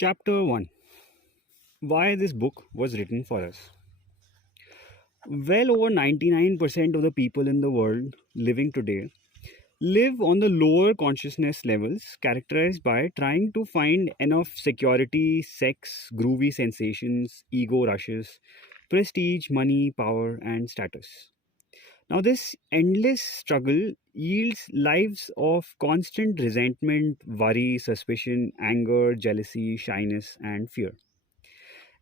Chapter 1. Why this book was written for us. Well over 99% of the people in the world living today live on the lower consciousness levels characterized by trying to find enough security, sex, groovy sensations, ego rushes, prestige, money, power, and status. Now, this endless struggle yields lives of constant resentment, worry, suspicion, anger, jealousy, shyness, and fear.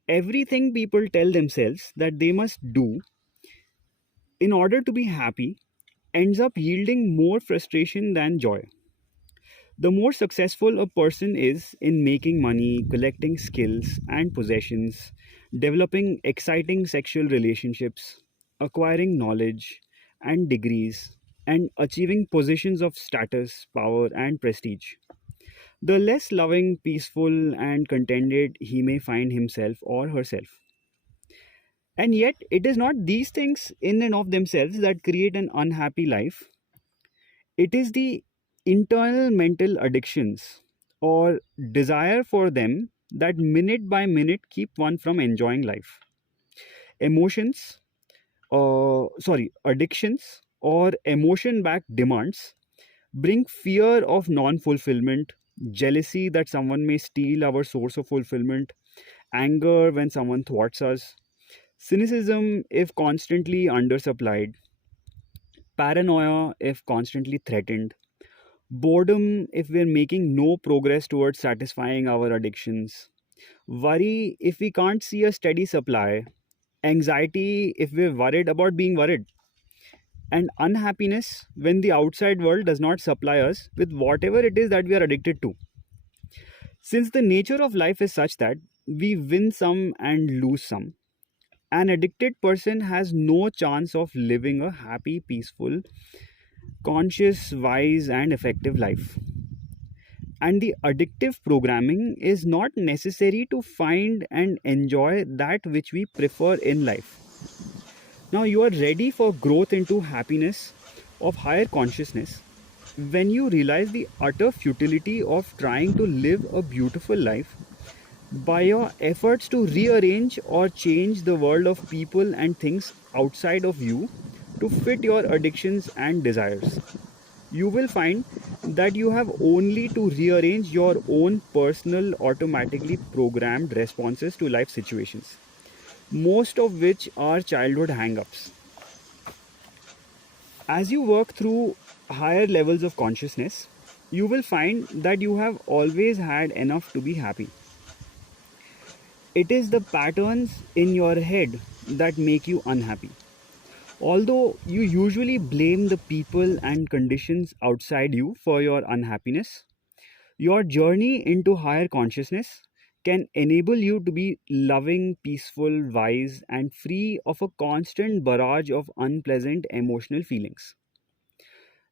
Everything people tell themselves that they must do in order to be happy ends up yielding more frustration than joy. The more successful a person is in making money, collecting skills and possessions, developing exciting sexual relationships, acquiring knowledge and degrees, and achieving positions of status, power, and prestige, the less loving, peaceful, and contented he may find himself or herself. And yet, it is not these things in and of themselves that create an unhappy life. It is the internal mental addictions or desire for them that minute by minute keep one from enjoying life. Emotions, addictions or emotion backed demands bring fear of non fulfillment, jealousy that someone may steal our source of fulfillment, anger when someone thwarts us, cynicism if constantly undersupplied, paranoia if constantly threatened, boredom if we're making no progress towards satisfying our addictions, worry if we can't see a steady supply, anxiety if we're worried about being worried, and unhappiness when the outside world does not supply us with whatever it is that we are addicted to. Since the nature of life is such that we win some and lose some, an addicted person has no chance of living a happy, peaceful, conscious, wise, and effective life. And the addictive programming is not necessary to find and enjoy that which we prefer in life. Now, you are ready for growth into happiness of higher consciousness when you realize the utter futility of trying to live a beautiful life by your efforts to rearrange or change the world of people and things outside of you to fit your addictions and desires. You will find that you have only to rearrange your own personal, automatically programmed responses to life situations, most of which are childhood hang ups. As you work through higher levels of consciousness, you will find that you have always had enough to be happy. It is the patterns in your head that make you unhappy. Although you usually blame the people and conditions outside you for your unhappiness, your journey into higher consciousness can enable you to be loving, peaceful, wise, and free of a constant barrage of unpleasant emotional feelings.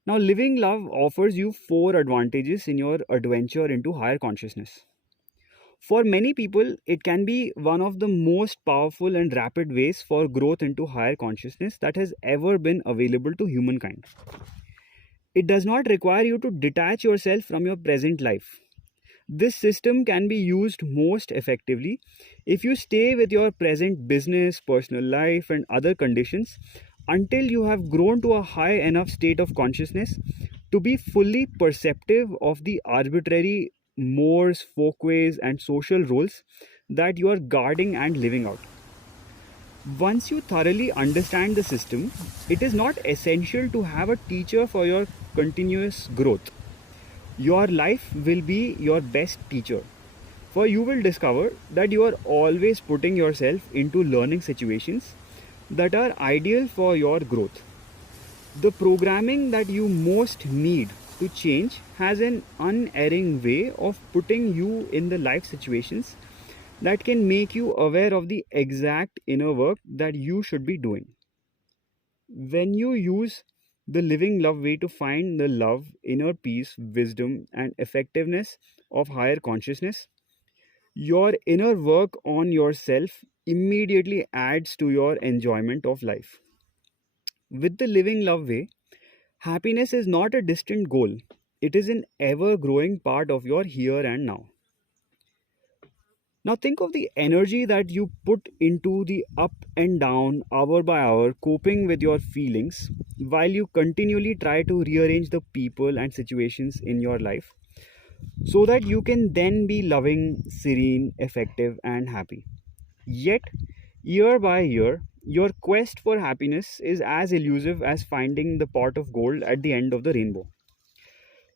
Now, living love offers you four advantages in your adventure into higher consciousness. For many people, it can be one of the most powerful and rapid ways for growth into higher consciousness that has ever been available to humankind. It does not require you to detach yourself from your present life. This system can be used most effectively if you stay with your present business, personal life, and other conditions until you have grown to a high enough state of consciousness to be fully perceptive of the arbitrary mores, folkways, and social roles that you are guarding and living out. Once you thoroughly understand the system, it is not essential to have a teacher for your continuous growth. Your life will be your best teacher, for you will discover that you are always putting yourself into learning situations that are ideal for your growth. The programming that you most need to change has an unerring way of putting you in the life situations that can make you aware of the exact inner work that you should be doing. When you use the living love way to find the love, inner peace, wisdom, and effectiveness of higher consciousness, your inner work on yourself immediately adds to your enjoyment of life. With the living love way, happiness is not a distant goal, it is an ever growing part of your here and now. Now, think of the energy that you put into the up and down, hour by hour, coping with your feelings while you continually try to rearrange the people and situations in your life so that you can then be loving, serene, effective, and happy. Yet, year by year, your quest for happiness is as elusive as finding the pot of gold at the end of the rainbow.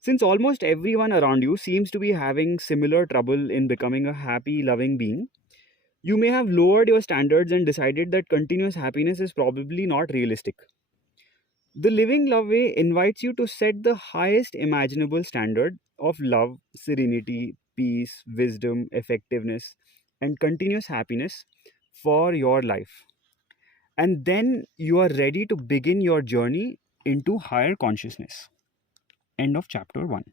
Since almost everyone around you seems to be having similar trouble in becoming a happy, loving being, you may have lowered your standards and decided that continuous happiness is probably not realistic. The Living Love Way invites you to set the highest imaginable standard of love, serenity, peace, wisdom, effectiveness, and continuous happiness for your life. And then you are ready to begin your journey into higher consciousness. End of chapter 1.